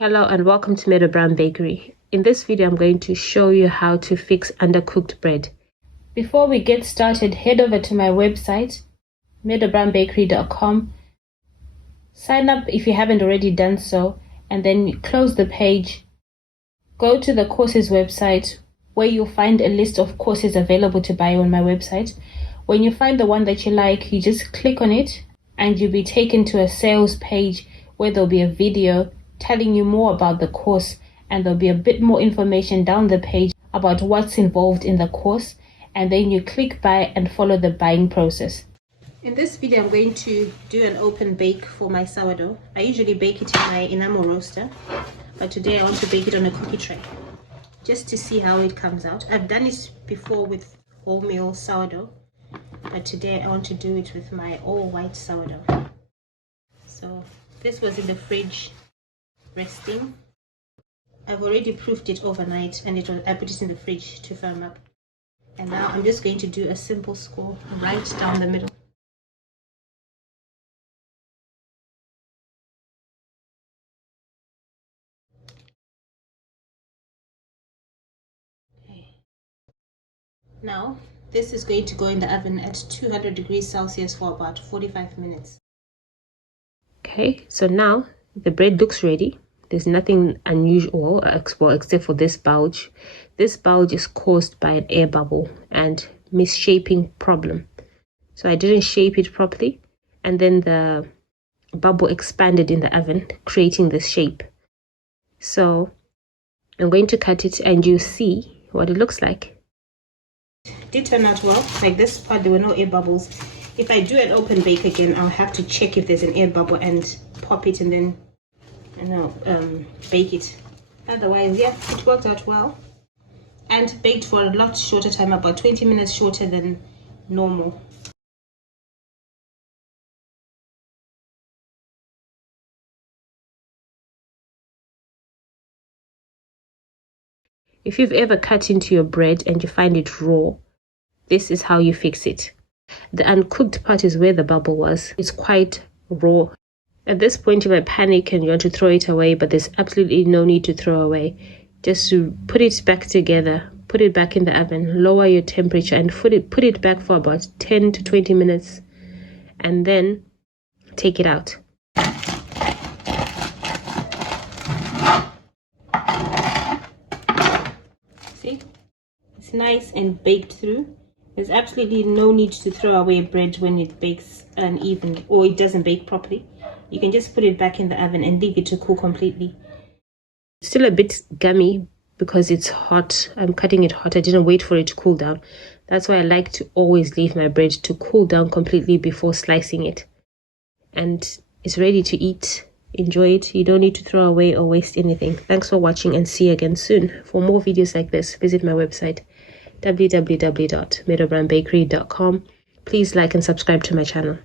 Hello and welcome to Meadow Bakery. In this video, I'm going to show you how to fix undercooked bread. Before we get started, head over to my website, meadowbakery.com. Sign up if you haven't already done so, and then close the page. Go to the courses website where you'll find a list of courses available to buy on my website. When you find the one that you like, you just click on it and you'll be taken to a sales page where there'll be a video telling you more about the course, and there'll be a bit more information down the page about what's involved in the course, and then you click buy and follow the buying process. In this video, I'm going to do an open bake for my sourdough. I usually bake it in my enamel roaster, but today I want to bake it on a cookie tray just to see how it comes out. I've done it before with wholemeal sourdough, but today I want to do it with my all white sourdough. So this was in the fridge resting. I've already proofed it overnight and I put it in the fridge to firm up. And now I'm just going to do a simple score right down the middle. Okay. Now this is going to go in the oven at 200 degrees Celsius for about 45 minutes. Okay, so now the bread looks ready. There's nothing unusual except for this bulge. This bulge is caused by an air bubble and misshaping problem. So I didn't shape it properly, and then the bubble expanded in the oven, creating this shape. So I'm going to cut it and you see what it looks like. It did turn out well. Like this part, there were no air bubbles. If I do an open bake again, I'll have to check if there's an air bubble and pop it and then bake it. Otherwise, yeah, it worked out well and baked for a lot shorter time, about 20 minutes shorter than normal. If you've ever cut into your bread and you find it raw, this is how you fix it. The uncooked part is where the bubble was. It's quite raw. At this point, you might panic and you want to throw it away, but there's absolutely no need to throw away. Just to put it back together, put it back in the oven, lower your temperature and put it back for about 10 to 20 minutes, and then take it out. See? It's nice and baked through. There's absolutely no need to throw away bread when it bakes uneven or it doesn't bake properly. You can just put it back in the oven and leave it to cool completely. Still a bit gummy because it's hot. I'm cutting it hot. I didn't wait for it to cool down. That's why I like to always leave my bread to cool down completely before slicing it. And it's ready to eat. Enjoy it. You don't need to throw away or waste anything. Thanks for watching and see you again soon. For more videos like this, visit my website, www.meadowbakery.com. Please like and subscribe to my channel.